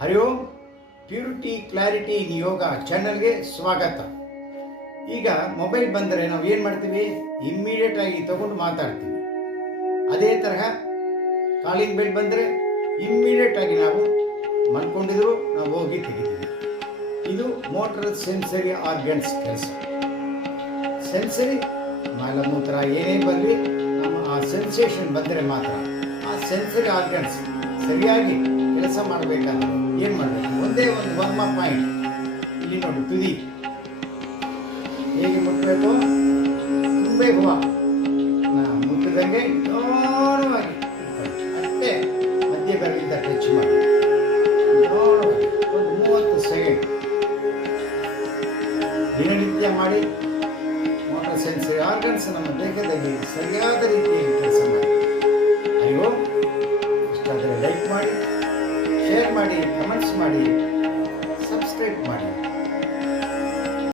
ಹರಿ ಓಂ. Purity clarity ಇನ್ ಯೋಗ ಚಾನಲ್ಗೆ ಸ್ವಾಗತ. ಈಗ ಮೊಬೈಲ್ ಬಂದರೆ ನಾವು ಏನು ಮಾಡ್ತೀವಿ, ಇಮ್ಮಿಡಿಯೇಟ್ ಆಗಿ ತಗೊಂಡು ಮಾತಾಡ್ತೀವಿ. ಅದೇ ತರಹ ಕಾಲಿಂಗ್ ಬೆಲ್ ಬಂದರೆ ಇಮ್ಮಿಡಿಯೇಟ್ ಆಗಿ ನಾವು ಮನ್ಕೊಂಡಿದ್ರು ನಾವು ಹೋಗಿ ತೆಗಿತೀವಿ. ಇದು ಮೋಟರ್ ಸೆನ್ಸರಿ ಆರ್ಗನ್ಸ್ ಕೆಲಸ. ಸೆನ್ಸರಿ ಮಲಮೂತ್ರ ಏನೇ ಬರಲಿ, ನಮ್ಮ ಆ ಸೆನ್ಸೇಷನ್ ಬಂದರೆ ಮಾತ್ರ ಆ ಸೆನ್ಸರಿ ಆರ್ಗನ್ಸ್ ಸರಿಯಾಗಿ ಕೆಲಸ ಮಾಡಬೇಕಾದ್ರೆ ಏನು ಮಾಡಬೇಕು, ಒಂದೇ ಒಂದು ವರ್ಮ ಪಾಯಿಂಟ್. ಇಲ್ಲಿ ನೋಡಿ, ತುದಿ ಹೇಗೆ ಮುಟ್ಟಬೇಕು, ತುಂಬೆ ಹೂವು ಮುಟ್ಟಿದಂಗೆ ನಿಧಾನವಾಗಿ ಅಷ್ಟೇ ಮಧ್ಯ ಬೆರಳಿಂದ ಟಚ್ ಮಾಡಿ ನಿಧಾನವಾಗಿ ಒಂದು 30 ಸೆಕೆಂಡ್ ದಿನನಿತ್ಯ ಮಾಡಿ. ಮೋಟರ್ ಸೆನ್ಸರಿ ಆರ್ಗನ್ಸ್ ನಮ್ಮ ದೇಹದಲ್ಲಿ ಸರಿಯಾದ ರೀತಿಯಲ್ಲಿ ಕೆಲಸ ಮಾಡಿ. ಅಯ್ಯೋ, ಇಷ್ಟಾದರೆ ಲೈಕ್ ಮಾಡಿ, ಶೇರ್ ಮಾಡಿ, ಕಮೆಂಟ್ಸ್ ಮಾಡಿ, ಸಬ್ಸ್ಕ್ರೈಬ್ ಮಾಡಿ.